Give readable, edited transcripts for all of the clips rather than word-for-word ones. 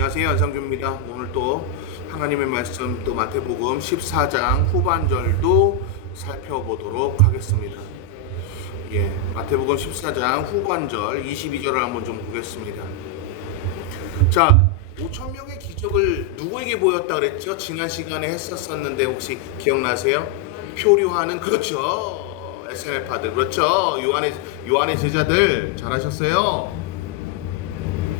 안녕하세요. 안상규입니다. 오늘 또 하나님의 말씀 또 마태복음 14장 후반절도 살펴보도록 하겠습니다. 마태복음 14장 후반절 22절을 한번 좀 보겠습니다. 자, 5,000명의 기적을 누구에게 보였다 그랬죠? 지난 시간에 했었었는데 혹시 기억나세요? 표류하는, 그렇죠, SNF파들, 그렇죠, 요한의 제자들. 잘하셨어요.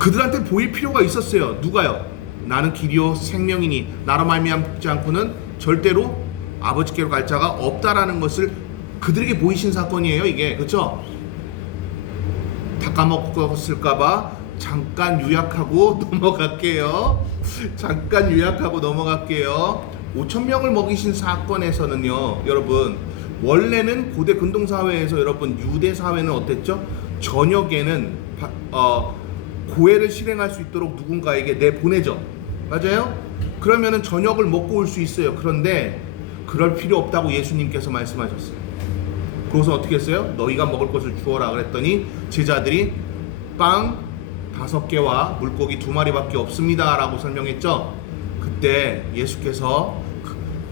그들한테 보일 필요가 있었어요. 누가요? 나는 길이요 생명이니 나로 말미암지 않고는 절대로 아버지께로 갈 자가 없다라는 것을 그들에게 보이신 사건이에요. 이게, 그렇죠? 다 까먹었을까봐 잠깐 요약하고 넘어갈게요. 5,000명을 먹이신 사건에서는요, 여러분, 원래는 고대 근동사회에서, 여러분, 유대 사회는 어땠죠? 저녁에는 고해를 실행할 수 있도록 누군가에게 내보내죠. 맞아요? 그러면은 저녁을 먹고 올 수 있어요. 그런데 그럴 필요 없다고 예수님께서 말씀하셨어요. 그래서 어떻게 했어요? 너희가 먹을 것을 주어라 그랬더니 제자들이 빵 5개와 물고기 2마리밖에 없습니다 라고 설명했죠. 그때 예수께서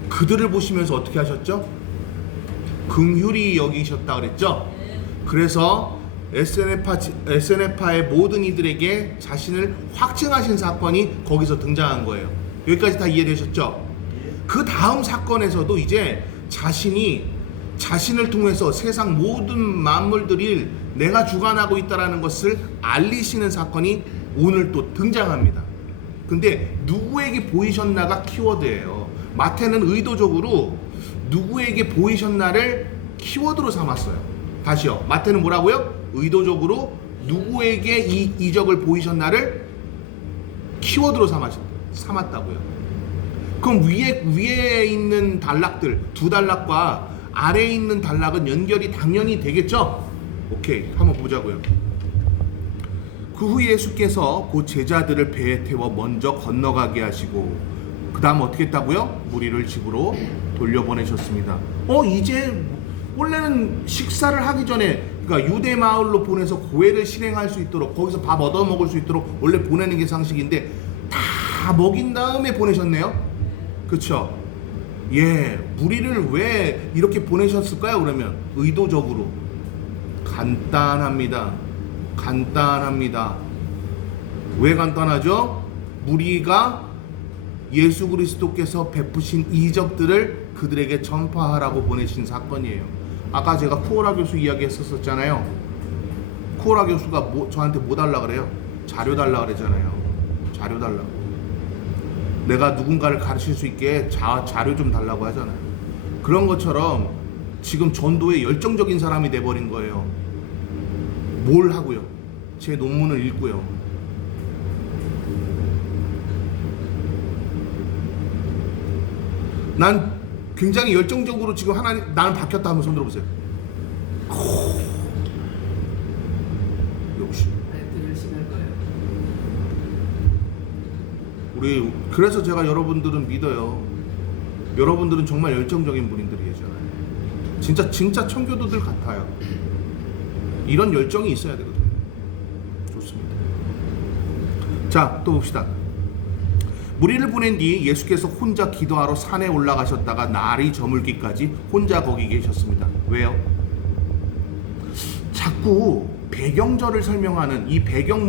그들을 보시면서 어떻게 하셨죠? 긍휼히 여기셨다 그랬죠. 그래서 SNF파의 모든 이들에게 자신을 확증하신 사건이 거기서 등장한 거예요. 여기까지 다 이해되셨죠? 그 다음 사건에서도 이제 자신을 통해서 세상 모든 만물들이 내가 주관하고 있다는 것을 알리시는 사건이 오늘 또 등장합니다. 근데 누구에게 보이셨나가 키워드예요. 마태는 의도적으로 누구에게 보이셨나를 키워드로 삼았어요. 다시요. 마태는 뭐라고요? 의도적으로 누구에게 이 이적을 보이셨나를 키워드로 삼았다고요. 그럼 위에 있는 단락들, 2단락과 아래에 있는 단락은 연결이 당연히 되겠죠? 오케이, 한번 보자고요. 그 후 예수께서 그 제자들을 배에 태워 먼저 건너가게 하시고 그 다음 어떻게 했다고요? 무리를 집으로 돌려보내셨습니다. 이제 원래는 식사를 하기 전에, 그러니까 유대 마을로 보내서 고해를 실행할 수 있도록, 거기서 밥 얻어 먹을 수 있도록 원래 보내는 게 상식인데 다 먹인 다음에 보내셨네요. 그렇죠? 무리를 왜 이렇게 보내셨을까요? 그러면 의도적으로. 간단합니다. 왜 간단하죠? 무리가 예수 그리스도께서 베푸신 이적들을 그들에게 전파하라고 보내신 사건이에요. 아까 제가 쿠오라 교수 이야기 했었잖아요. 쿠오라 교수가 저한테 뭐 달라 그래요? 자료 달라 그랬잖아요. 자료 달라고. 내가 누군가를 가르칠 수 있게 자료 좀 달라고 하잖아요. 그런 것처럼 지금 전도에 열정적인 사람이 돼버린 거예요. 뭘 하고요? 제 논문을 읽고요. 난 굉장히 열정적으로 지금 하나님, 나는 바뀌었다 하면 손 들어보세요. 역시. 열심히 할 거예요. 그래서 제가 여러분들은 믿어요. 여러분들은 정말 열정적인 분들이 계시잖아요. 진짜 청교도들 같아요. 이런 열정이 있어야 되거든요. 좋습니다. 자, 또 봅시다. 무리를 보낸 뒤 예수께서 혼자 기도하러 산에 올라가셨다가 날이 저물기까지 혼자 거기 계셨습니다. 왜요? 자꾸 배경절을 설명하는 이 배경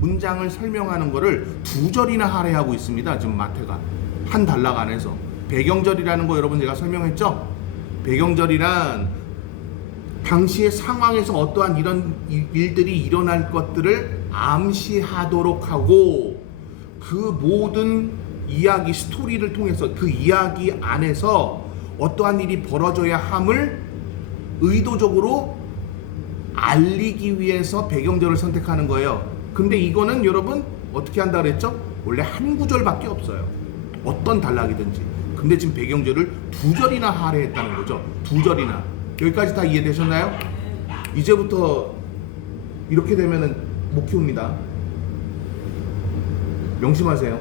문장을 설명하는 거를 2절이나 할애하고 있습니다. 지금 마태가 한 단락 안에서. 배경절이라는 거 여러분 제가 설명했죠? 배경절이란 당시의 상황에서 어떠한 이런 일들이 일어날 것들을 암시하도록 하고, 그 모든 이야기, 스토리를 통해서 그 이야기 안에서 어떠한 일이 벌어져야 함을 의도적으로 알리기 위해서 배경절을 선택하는 거예요. 근데 이거는 여러분 어떻게 한다 그랬죠? 원래 한 구절밖에 없어요. 어떤 단락이든지. 근데 지금 배경절을 2절이나 할애했다는 거죠. 2절이나. 여기까지 다 이해되셨나요? 이제부터 이렇게 되면은 못 키웁니다. 명심하세요.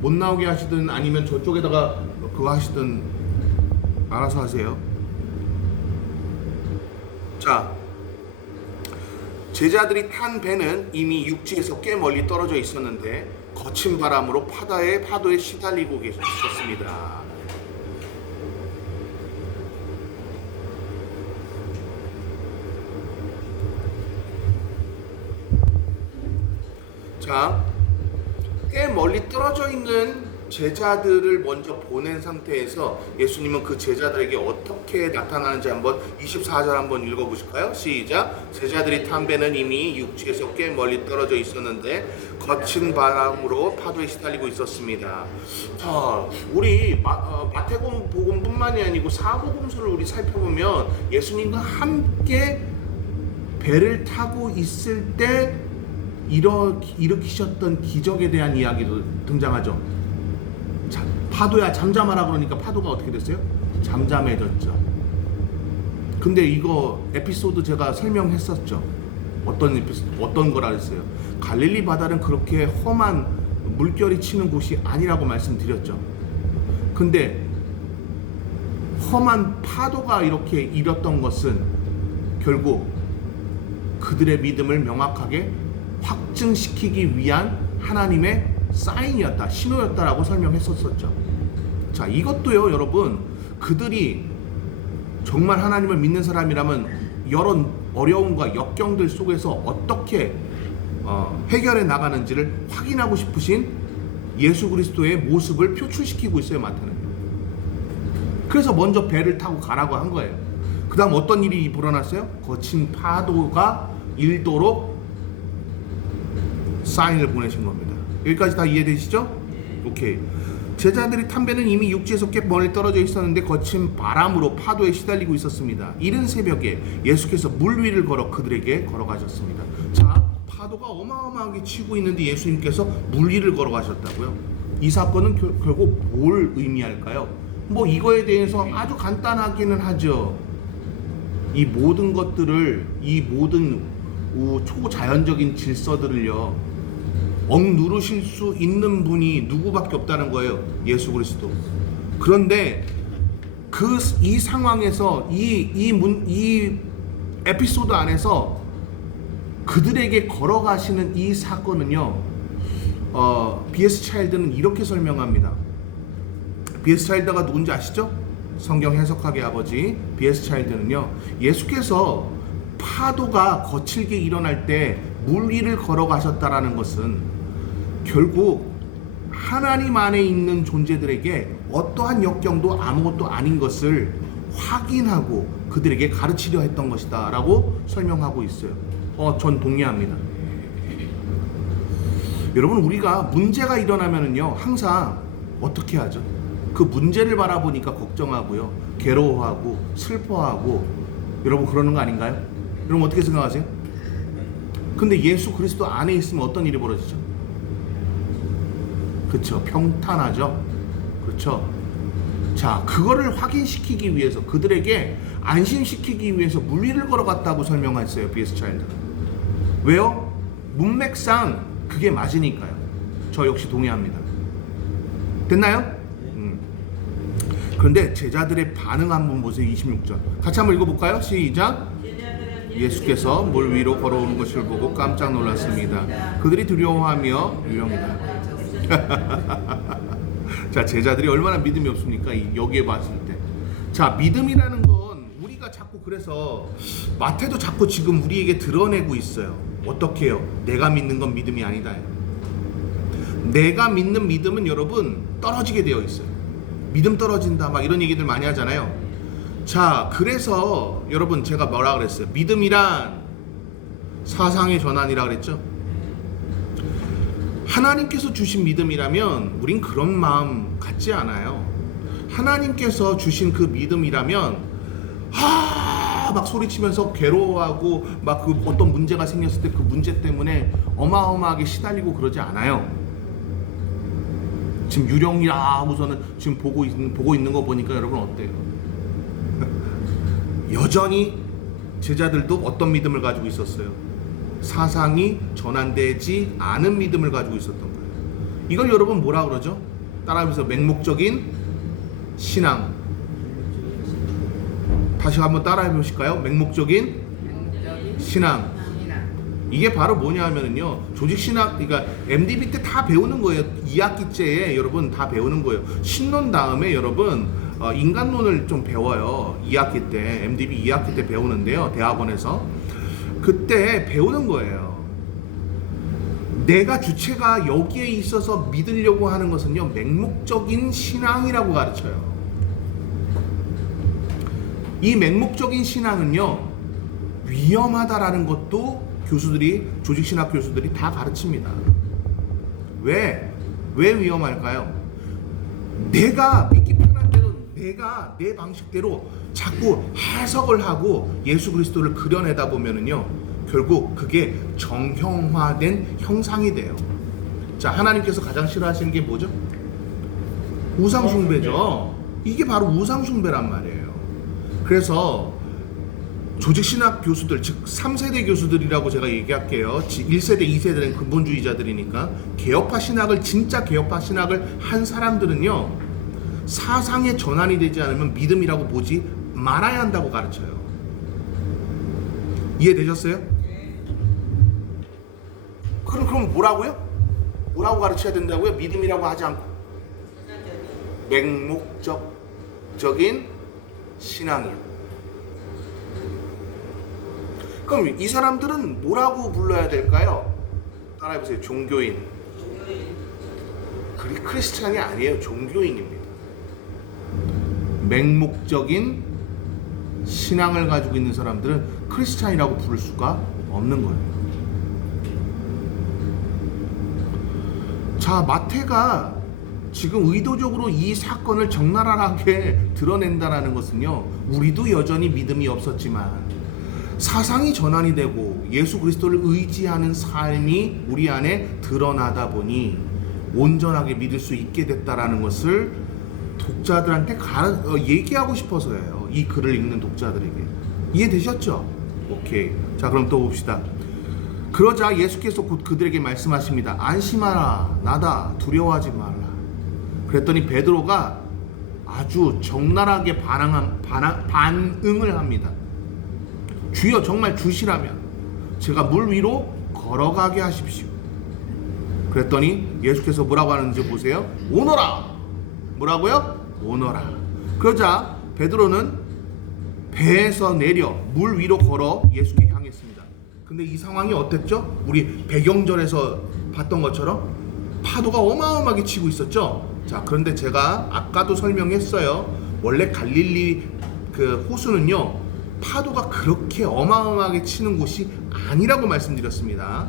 못 나오게 하시든 아니면 저쪽에다가 그거 하시든 알아서 하세요. 자, 제자들이 탄 배는 이미 육지에서 꽤 멀리 떨어져 있었는데 거친 바람으로 파도에 시달리고 있었습니다. 자, 꽤 멀리 떨어져 있는 제자들을 먼저 보낸 상태에서 예수님은 그 제자들에게 어떻게 나타나는지 한번 24절 한번 읽어보실까요? 시작. 제자들이 탄 배는 이미 육지에서 꽤 멀리 떨어져 있었는데 거친 바람으로 파도에 시달리고 있었습니다. 자, 우리 마태복음 복음뿐만이 아니고 사복음서를 우리 살펴보면 예수님과 함께 배를 타고 있을 때 일으키셨던 기적에 대한 이야기도 등장하죠. 파도야 잠잠하라 그러니까 파도가 어떻게 됐어요? 잠잠해졌죠. 근데 이거 에피소드 제가 설명했었죠. 어떤 거라 그랬어요? 갈릴리 바다는 그렇게 험한 물결이 치는 곳이 아니라고 말씀드렸죠. 근데 험한 파도가 이렇게 일었던 것은 결국 그들의 믿음을 명확하게 확증시키기 위한 하나님의 사인이었다, 신호였다라고 설명했었죠. 자, 이것도요, 여러분, 그들이 정말 하나님을 믿는 사람이라면 여러 어려움과 역경들 속에서 어떻게 해결해 나가는지를 확인하고 싶으신 예수 그리스도의 모습을 표출시키고 있어요, 마태는. 그래서 먼저 배를 타고 가라고 한 거예요. 그 다음 어떤 일이 일어났어요? 거친 파도가 일도록 사인을 보내신 겁니다. 여기까지 다 이해되시죠? 오케이. 제자들이 탄 배는 이미 육지에서 꽤 멀리 떨어져 있었는데 거친 바람으로 파도에 시달리고 있었습니다. 이른 새벽에 예수께서 물 위를 걸어 그들에게 걸어가셨습니다. 자, 파도가 어마어마하게 치고 있는데 예수님께서 물 위를 걸어가셨다고요? 이 사건은 결국 뭘 의미할까요? 뭐 이거에 대해서 아주 간단하기는 하죠. 이 모든 것들을, 이 모든 초자연적인 질서들을요, 억누르실 수 있는 분이 누구밖에 없다는 거예요. 예수 그리스도. 그런데 이 상황에서 이 에피소드 안에서 그들에게 걸어가시는 이 사건은요, B.S. 차일드는 이렇게 설명합니다. B.S. 차일드가 누군지 아시죠? 성경 해석학의 아버지 B.S. 차일드는요, 예수께서 파도가 거칠게 일어날 때 물 위를 걸어가셨다라는 것은 결국 하나님 안에 있는 존재들에게 어떠한 역경도 아무것도 아닌 것을 확인하고 그들에게 가르치려 했던 것이다 라고 설명하고 있어요. 전 동의합니다. 여러분, 우리가 문제가 일어나면은요, 항상 어떻게 하죠? 그 문제를 바라보니까 걱정하고요, 괴로워하고 슬퍼하고, 여러분 그러는 거 아닌가요? 여러분 어떻게 생각하세요? 근데 예수 그리스도 안에 있으면 어떤 일이 벌어지죠? 그렇죠. 평탄하죠. 그렇죠. 자, 그거를 확인시키기 위해서, 그들에게 안심시키기 위해서 물 위를 걸어갔다고 설명했어요, B.S. 차일드. 왜요? 문맥상 그게 맞으니까요. 저 역시 동의합니다. 됐나요? 그런데 제자들의 반응 한번 보세요. 26절 같이 한번 읽어볼까요? 시작. 예수께서 물 위로 걸어오는 것을 보고 깜짝 놀랐습니다. 그들이 두려워하며 유령이다. 자, 제자들이 얼마나 믿음이 없습니까? 여기에 봤을 때. 자, 믿음이라는 건 우리가 자꾸, 그래서 마태도 자꾸 지금 우리에게 드러내고 있어요. 어떻게 해요? 내가 믿는 건 믿음이 아니다. 내가 믿는 믿음은 여러분 떨어지게 되어 있어요. 믿음 떨어진다 막 이런 얘기들 많이 하잖아요. 자, 그래서 여러분 제가 뭐라 그랬어요? 믿음이란 사상의 전환이라 그랬죠. 하나님께서 주신 믿음이라면 우린 그런 마음 갖지 않아요. 하나님께서 주신 그 믿음이라면 막 소리치면서 괴로워하고 막 그 어떤 문제가 생겼을 때 그 문제 때문에 어마어마하게 시달리고 그러지 않아요. 지금 유령이라 하고서는 지금 보고 있는 거 보니까 여러분 어때요? 여전히 제자들도 어떤 믿음을 가지고 있었어요? 사상이 전환되지 않은 믿음을 가지고 있었던 거예요. 이걸 여러분 뭐라 그러죠? 따라하면서 맹목적인 신앙. 다시 한번 따라해 보실까요? 맹목적인 신앙. 이게 바로 뭐냐 하면은요, 조직신학, 그러니까 MDB 때 다 배우는 거예요. 2학기째에 여러분 다 배우는 거예요. 신론 다음에 여러분 인간론을 좀 배워요. 2학기 때, MDB 2학기 때 배우는데요, 대학원에서. 그때 배우는 거예요. 내가 주체가 여기에 있어서 믿으려고 하는 것은요, 맹목적인 신앙이라고 가르쳐요. 이 맹목적인 신앙은요, 위험하다라는 것도 교수들이, 조직신학 교수들이 다 가르칩니다. 왜 위험할까요? 내가 믿기 편한 대로, 내가 내 방식대로 자꾸 해석을 하고 예수 그리스도를 그려내다 보면은요, 결국 그게 정형화된 형상이 돼요. 자, 하나님께서 가장 싫어하시는 게 뭐죠? 우상숭배죠. 이게 바로 우상숭배란 말이에요. 그래서 조직신학 교수들, 즉 3세대 교수들이라고 제가 얘기할게요. 1세대, 2세대는 근본주의자들이니까 개혁파 신학을, 진짜 개혁파 신학을 한 사람들은요, 사상의 전환이 되지 않으면 믿음이라고 보지 말아야 한다고 가르쳐요. 이해되셨어요? 그럼 뭐라고요? 뭐라고 가르쳐야 된다고요? 믿음이라고 하지 않고 맹목적인 신앙이요. 그럼 이 사람들은 뭐라고 불러야 될까요? 따라해보세요. 종교인. 크리스찬이 아니에요. 종교인입니다. 맹목적인 신앙을 가지고 있는 사람들은 크리스찬이라고 부를 수가 없는 거예요. 자, 마태가 지금 의도적으로 이 사건을 적나라하게 드러낸다는 것은요, 우리도 여전히 믿음이 없었지만 사상이 전환이 되고 예수 그리스도를 의지하는 삶이 우리 안에 드러나다 보니 온전하게 믿을 수 있게 됐다라는 것을 독자들한테 얘기하고 싶어서예요. 이 글을 읽는 독자들에게. 이해되셨죠? 오케이. 자, 그럼 또 봅시다. 그러자 예수께서 곧 그들에게 말씀하십니다. 안심하라, 나다, 두려워하지 말라. 그랬더니 베드로가 아주 적나라하게 반응을 합니다. 주여, 정말 주시라면 제가 물 위로 걸어가게 하십시오. 그랬더니 예수께서 뭐라고 하는지 보세요. 오너라. 뭐라고요? 오너라. 그러자 베드로는 배에서 내려 물 위로 걸어 예수께 향했습니다. 근데 이 상황이 어땠죠? 우리 배경절에서 봤던 것처럼 파도가 어마어마하게 치고 있었죠. 자, 그런데 제가 아까도 설명했어요. 원래 갈릴리 그 호수는요, 파도가 그렇게 어마어마하게 치는 곳이 아니라고 말씀드렸습니다.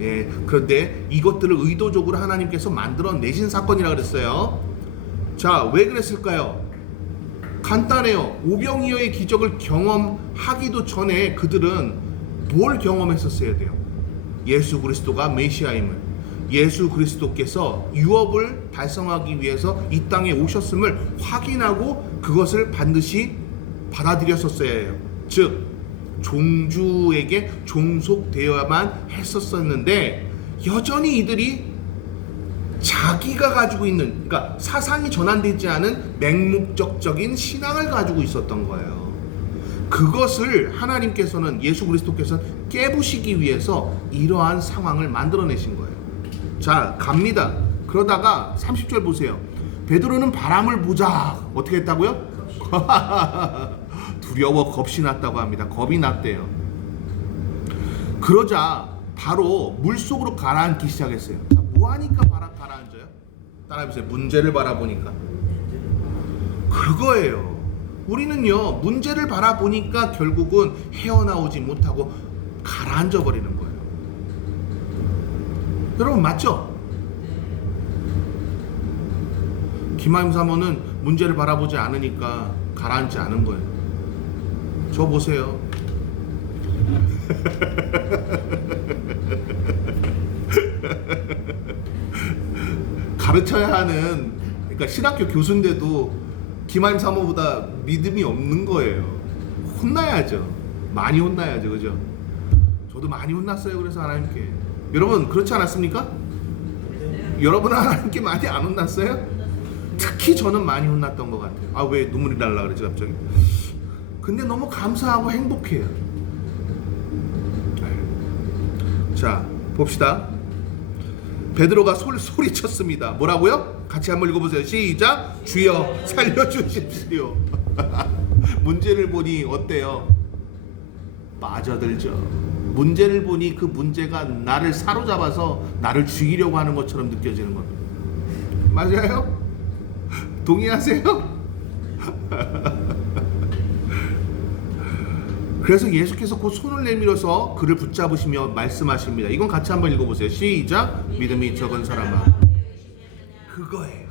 예, 그런데 이것들을 의도적으로 하나님께서 만들어내신 사건이라고 그랬어요. 자, 왜 그랬을까요? 간단해요. 오병이어의 기적을 경험하기도 전에 그들은 뭘 경험했었어야 돼요? 예수 그리스도가 메시아임을, 예수 그리스도께서 유업을 달성하기 위해서 이 땅에 오셨음을 확인하고 그것을 반드시 받아들였었어야 해요. 즉 종주에게 종속되어야만 했었었는데 여전히 이들이 자기가 가지고 있는, 그러니까 사상이 전환되지 않은 맹목적인 신앙을 가지고 있었던 거예요. 그것을 하나님께서는, 예수 그리스도께서는 깨부시기 위해서 이러한 상황을 만들어내신 거예요. 자, 갑니다. 그러다가 30절 보세요. 베드로는 바람을 보자 어떻게 했다고요? 두려워 겁이 났다고 합니다. 겁이 났대요. 그러자 바로 물속으로 가라앉기 시작했어요. 자, 뭐하니까 가라앉아요? 따라해보세요. 문제를 바라보니까. 그거예요. 우리는요, 문제를 바라보니까 결국은 헤어나오지 못하고 가라앉아 버리는 거예요. 여러분 맞죠? 김하임 사모는 문제를 바라보지 않으니까 가라앉지 않은 거예요. 저 보세요. 가르쳐야 하는, 그러니까 신학교 교수인데도 김하임 사모보다 믿음이 없는 거예요. 혼나야죠. 많이 혼나야죠. 그죠? 저도 많이 혼났어요. 그래서 하나님께. 여러분 그렇지 않았습니까? 여러분은 하나님께 많이 안 혼났어요? 특히 저는 많이 혼났던 것 같아요. 아, 왜 눈물이 날라 그러지 갑자기? 근데 너무 감사하고 행복해요. 자, 봅시다. 베드로가 소리쳤습니다. 뭐라고요? 같이 한번 읽어보세요. 시작. 주여 살려주십시오. 문제를 보니 어때요? 빠져들죠. 문제를 보니 그 문제가 나를 사로잡아서 나를 죽이려고 하는 것처럼 느껴지는 겁니다. 맞아요? 동의하세요? 그래서 예수께서 그 손을 내밀어서 그를 붙잡으시며 말씀하십니다. 이건 같이 한번 읽어보세요. 시작. 믿음이 적은 사람아. 그거예요.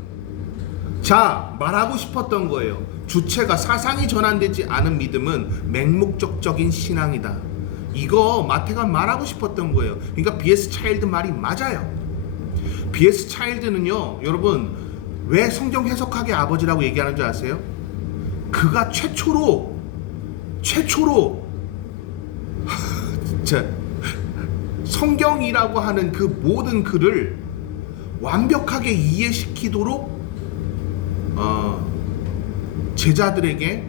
자, 말하고 싶었던 거예요. 주체가 사상이 전환되지 않은 믿음은 맹목적적인 신앙이다. 이거 마태가 말하고 싶었던 거예요. 그러니까 B.S. 차일드 말이 맞아요. B.S. 차일드는요, 여러분 왜 성경 해석학의 아버지라고 얘기하는 줄 아세요? 그가 최초로 진짜 성경이라고 하는 그 모든 글을 완벽하게 이해시키도록 제자들에게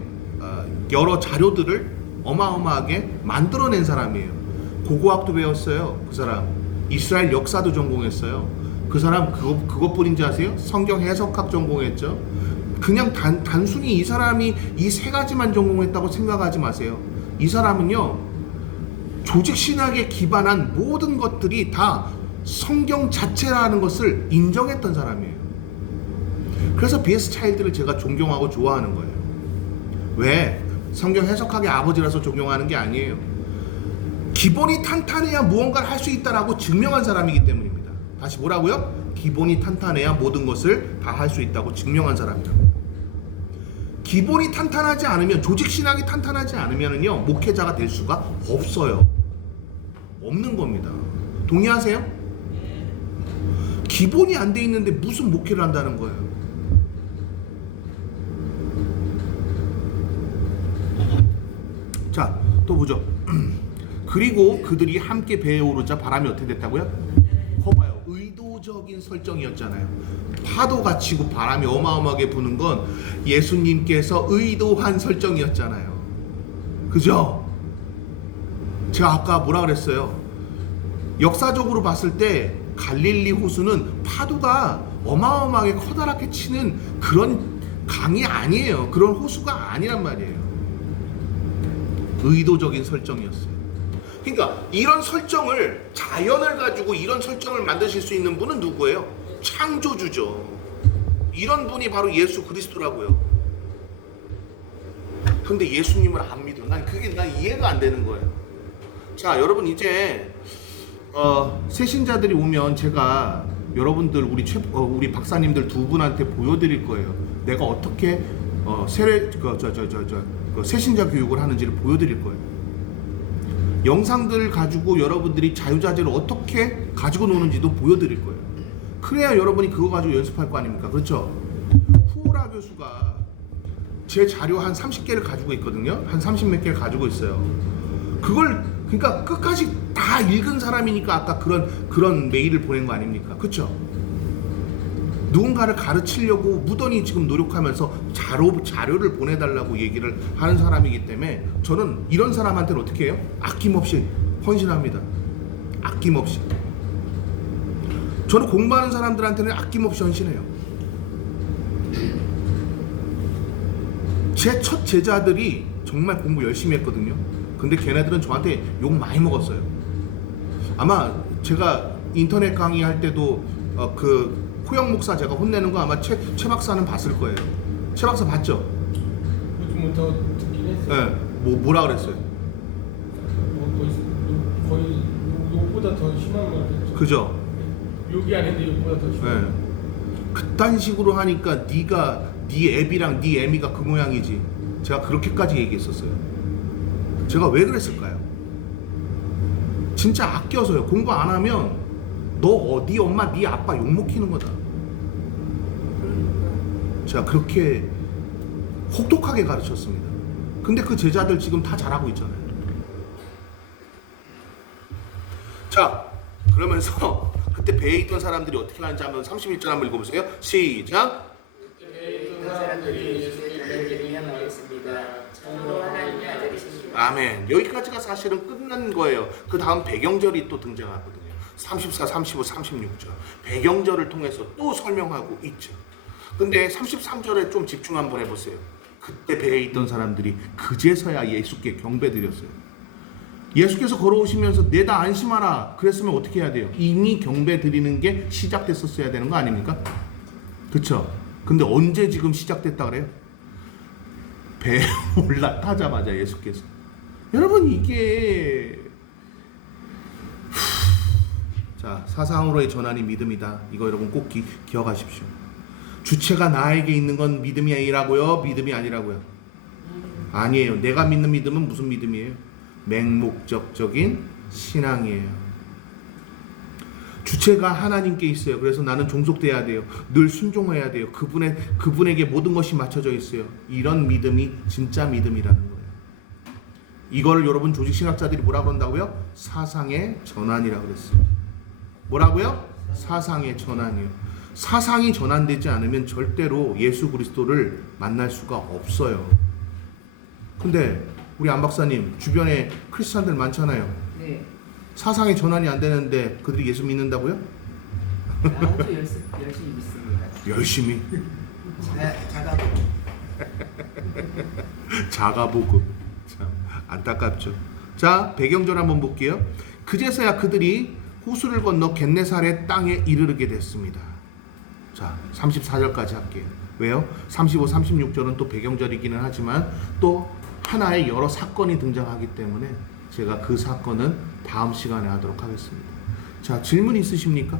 여러 자료들을 어마어마하게 만들어낸 사람이에요. 고고학도 배웠어요. 그 사람 이스라엘 역사도 전공했어요. 그 사람 그것뿐인지 아세요? 성경 해석학 전공했죠. 그냥 단순히 이 사람이 이 세 가지만 전공했다고 생각하지 마세요. 이 사람은요, 조직 신학에 기반한 모든 것들이 다 성경 자체라는 것을 인정했던 사람이에요. 그래서 B.S. 차일드를 제가 존경하고 좋아하는 거예요. 왜? 성경 해석학의 아버지라서 존경하는 게 아니에요. 기본이 탄탄해야 무언가를 할 수 있다라고 증명한 사람이기 때문입니다. 다시 뭐라고요? 기본이 탄탄해야 모든 것을 다 할 수 있다고 증명한 사람이다. 기본이 탄탄하지 않으면, 조직 신학이 탄탄하지 않으면요, 목회자가 될 수가 없어요. 없는 겁니다. 동의하세요? 기본이 안 돼 있는데 무슨 목회를 한다는 거예요? 자, 또 보죠. 그리고 그들이 함께 배에 오르자 바람이 어떻게 됐다고요? 거봐요. 의도적인 설정이었잖아요. 파도가 치고 바람이 어마어마하게 부는 건 예수님께서 의도한 설정이었잖아요. 그죠? 제가 아까 뭐라 그랬어요? 역사적으로 봤을 때 갈릴리 호수는 파도가 어마어마하게 커다랗게 치는 그런 강이 아니에요. 그런 호수가 아니란 말이에요. 의도적인 설정이었어요. 그러니까 이런 설정을, 자연을 가지고 이런 설정을 만드실 수 있는 분은 누구예요? 창조주죠. 이런 분이 바로 예수 그리스도라고요. 근데 예수님을 안 믿어. 난 이해가 안 되는 거예요. 자, 여러분 이제 새신자들이 오면 제가 여러분들 우리 박사님들 두 분한테 보여드릴 거예요. 내가 어떻게 새신자 교육을 하는지를 보여드릴 거예요. 영상들 가지고 여러분들이 자유자재를 어떻게 가지고 노는지도 보여드릴 거예요. 그래야 여러분이 그거 가지고 연습할 거 아닙니까? 그렇죠? 후오라 교수가 제 자료 한 30개를 가지고 있거든요. 한 30몇 개를 가지고 있어요. 그걸 그러니까 끝까지 다 읽은 사람이니까 아까 그런 메일을 보낸 거 아닙니까? 그렇죠? 누군가를 가르치려고 무던히 지금 노력하면서 자료를 보내달라고 얘기를 하는 사람이기 때문에 저는 이런 사람한테는 어떻게 해요? 아낌없이 헌신합니다. 아낌없이. 저는 공부하는 사람들한테는 아낌없이 헌신해요. 제 첫 제자들이 정말 공부 열심히 했거든요. 근데 걔네들은 저한테 욕 많이 먹었어요. 아마 제가 인터넷 강의할 때도 호영 목사 제가 혼내는 거 아마 최 박사는 봤을 거예요. 최 박사 봤죠? 요즘은 더 듣긴 했어요. 네. 뭐라 그랬어요? 거의 욕보다 더 심한 말 했죠. 그죠? 욕이 아닌데 욕보다 더 심한. 네. 그딴 식으로 하니까 네 애비랑 네 애미가 그 모양이지. 제가 그렇게까지 얘기했었어요. 제가 왜 그랬을까요? 진짜 아껴서요. 공부 안 하면 네 엄마, 네 아빠 욕먹히는 거다. 제가 그렇게 혹독하게 가르쳤습니다. 근데 그 제자들 지금 다 잘하고 있잖아요. 자, 그러면서 그때 배에 있던 사람들이 어떻게 하는지 한번 31절 한번 읽어보세요. 시작. 배에 있던 사람들이 예수님을 믿으며 말했습니다. 참으로 하나님의 아들이십니다. 아멘. 여기까지가 사실은 끝난 거예요. 그 다음 배경절이 또 등장하거든요. 34, 35, 36절. 배경절을 통해서 또 설명하고 있죠. 근데 33절에 좀 집중 한번 해보세요. 그때 배에 있던 사람들이 그제서야 예수께 경배드렸어요. 예수께서 걸어오시면서 내다 안심하라 그랬으면 어떻게 해야 돼요? 이미 경배드리는 게 시작됐었어야 되는 거 아닙니까? 그쵸? 근데 언제 지금 시작됐다 그래요? 배에 올라타자마자 예수께서. 여러분 이게 자, 사상으로의 전환이 믿음이다. 이거 여러분 꼭 기억하십시오. 주체가 나에게 있는 건 믿음이 아니라고요? 믿음이 아니라고요? 아니에요. 내가 믿는 믿음은 무슨 믿음이에요? 맹목적적인 신앙이에요. 주체가 하나님께 있어요. 그래서 나는 종속돼야 돼요. 늘 순종해야 돼요. 그분에게 모든 것이 맞춰져 있어요. 이런 믿음이 진짜 믿음이라는 거예요. 이걸 여러분 조직신학자들이 뭐라 그런다고요? 사상의 전환이라고 그랬어요. 뭐라고요? 사상의 전환이요. 사상이 전환되지 않으면 절대로 예수 그리스도를 만날 수가 없어요. 근데 우리 안 박사님 주변에 크리스찬들 많잖아요. 네. 사상의 전환이 안 되는데 그들이 예수 믿는다고요? 아주 열심히 믿습니다. 열심히 자가복. 자가보급. 참 안타깝죠. 자, 배경절 한번 볼게요. 그제서야 그들이 호수를 건너 겟네사렛 땅에 이르게 됐습니다. 자, 34절까지 할게요. 왜요? 35, 36절은 또 배경절이기는 하지만 또 하나의 여러 사건이 등장하기 때문에 제가 그 사건은 다음 시간에 하도록 하겠습니다. 자, 질문 있으십니까?